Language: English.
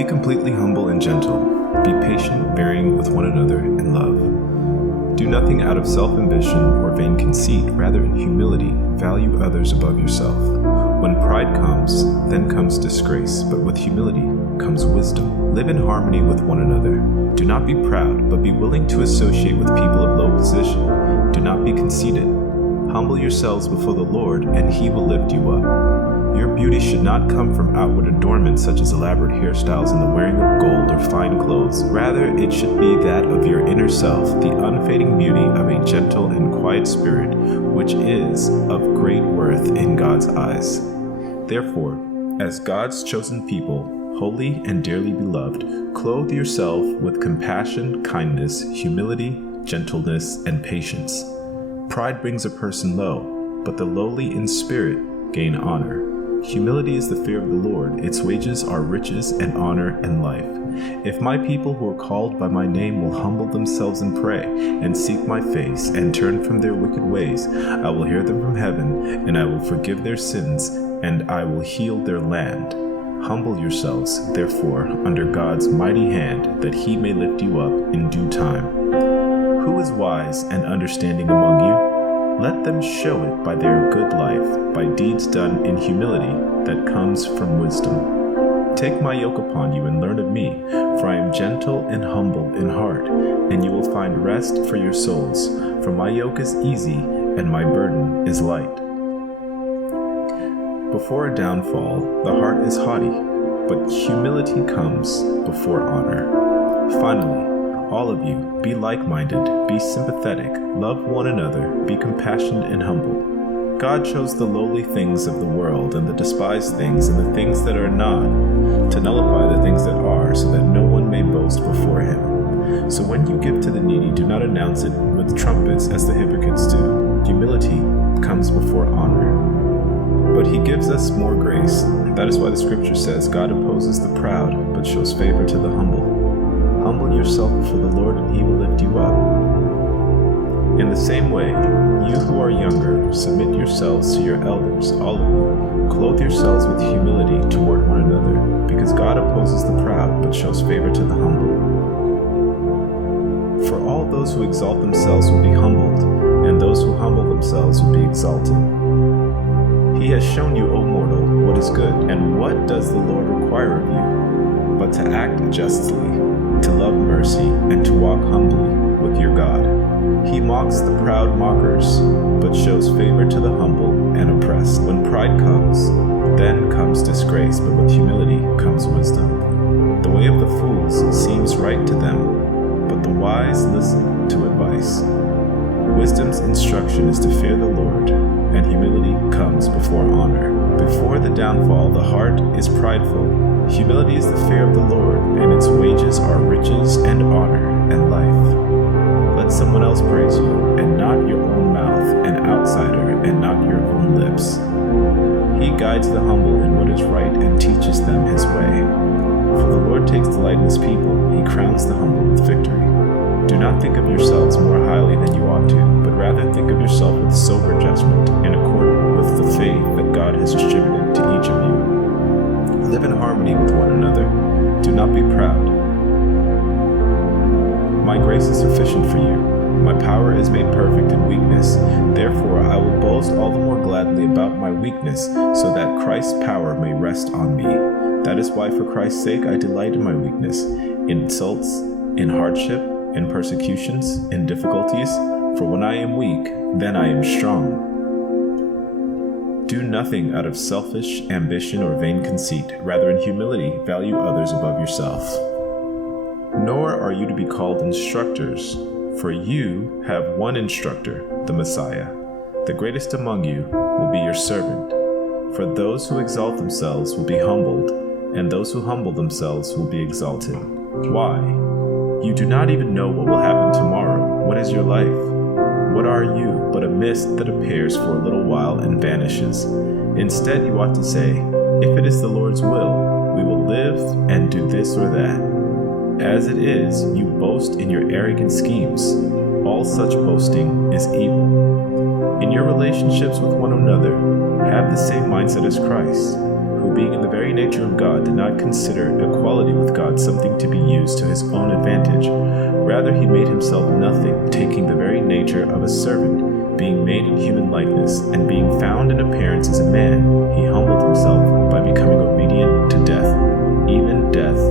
Be completely humble and gentle. Be patient, bearing with one another in love. Do nothing out of self-ambition or vain conceit, rather in humility, value others above yourself. When pride comes, then comes disgrace, but with humility comes wisdom. Live in harmony with one another. Do not be proud, but be willing to associate with people of low position. Do not be conceited. Humble yourselves before the Lord, and He will lift you up. Your beauty should not come from outward adornments such as elaborate hairstyles and the wearing of gold or fine clothes. Rather, it should be that of your inner self, the unfading beauty of a gentle and quiet spirit, which is of great worth in God's eyes. Therefore, as God's chosen people, holy and dearly beloved, clothe yourself with compassion, kindness, humility, gentleness, and patience. Pride brings a person low, but the lowly in spirit gain honor. Humility is the fear of the Lord. Its wages are riches and honor and life. If my people who are called by my name will humble themselves and pray, and seek my face, and turn from their wicked ways, I will hear them from heaven, and I will forgive their sins, and I will heal their land. Humble yourselves, therefore, under God's mighty hand, that He may lift you up in due time. Who is wise and understanding among you? Let them show it by their good life, by deeds done in humility that comes from wisdom. Take my yoke upon you and learn of me, for I am gentle and humble in heart, and you will find rest for your souls. For my yoke is easy and my burden is light. Before a downfall, the heart is haughty, but humility comes before honor. Finally, all of you, be like-minded, be sympathetic, love one another, be compassionate and humble. God chose the lowly things of the world and the despised things and the things that are not, to nullify the things that are, so that no one may boast before Him. So when you give to the needy, do not announce it with trumpets as the hypocrites do. Humility comes before honor. But He gives us more grace. That is why the scripture says, God opposes the proud, but shows favor to the humble. Humble yourself before the Lord, and He will lift you up. In the same way, you who are younger, submit yourselves to your elders, all of you. Clothe yourselves with humility toward one another, because God opposes the proud, but shows favor to the humble. For all those who exalt themselves will be humbled, and those who humble themselves will be exalted. He has shown you, O mortal, what is good, and what does the Lord require of you, but to act justly, to love mercy, and to walk humbly with your God. He mocks the proud mockers, but shows favor to the humble and oppressed. When pride comes, then comes disgrace, but with humility comes wisdom. The way of the fools seems right to them, but the wise listen to advice. Wisdom's instruction is to fear the Lord, and humility comes before honor. Before the downfall, the heart is prideful. Humility is the fear of the Lord, and its wages are riches and honor and life. Let someone else praise you, and not your own mouth, an outsider, and not your own lips. He guides the humble in what is right and teaches them His way. For the Lord takes delight in His people. He crowns the humble with victory. Do not think of yourselves more highly than you ought to, but rather think of yourself with sober judgment, in accordance with the faith that God has distributed to each of you. Live in harmony with one another. Do not be proud. My grace is sufficient for you. My power is made perfect in weakness. Therefore, I will boast all the more gladly about my weakness, so that Christ's power may rest on me. That is why, for Christ's sake, I delight in my weakness, in insults, in hardship, in persecutions, in difficulties. For when I am weak, then I am strong. Do nothing out of selfish ambition or vain conceit. Rather, in humility, value others above yourself. Nor are you to be called instructors, for you have one instructor, the Messiah. The greatest among you will be your servant. For those who exalt themselves will be humbled, and those who humble themselves will be exalted. Why? You do not even know what will happen tomorrow. What is your life? What are you but a mist that appears for a little while and vanishes? Instead, you ought to say, if it is the Lord's will, we will live and do this or that. As it is, you boast in your arrogant schemes. All such boasting is evil. In your relationships with one another, have the same mindset as Christ, who being in the very nature of God did not consider equality with God something to be used to his own advantage. Rather, he made himself nothing, taking the very nature of a servant, being made in human likeness, and being found in appearance as a man, he humbled himself by becoming obedient to death, even death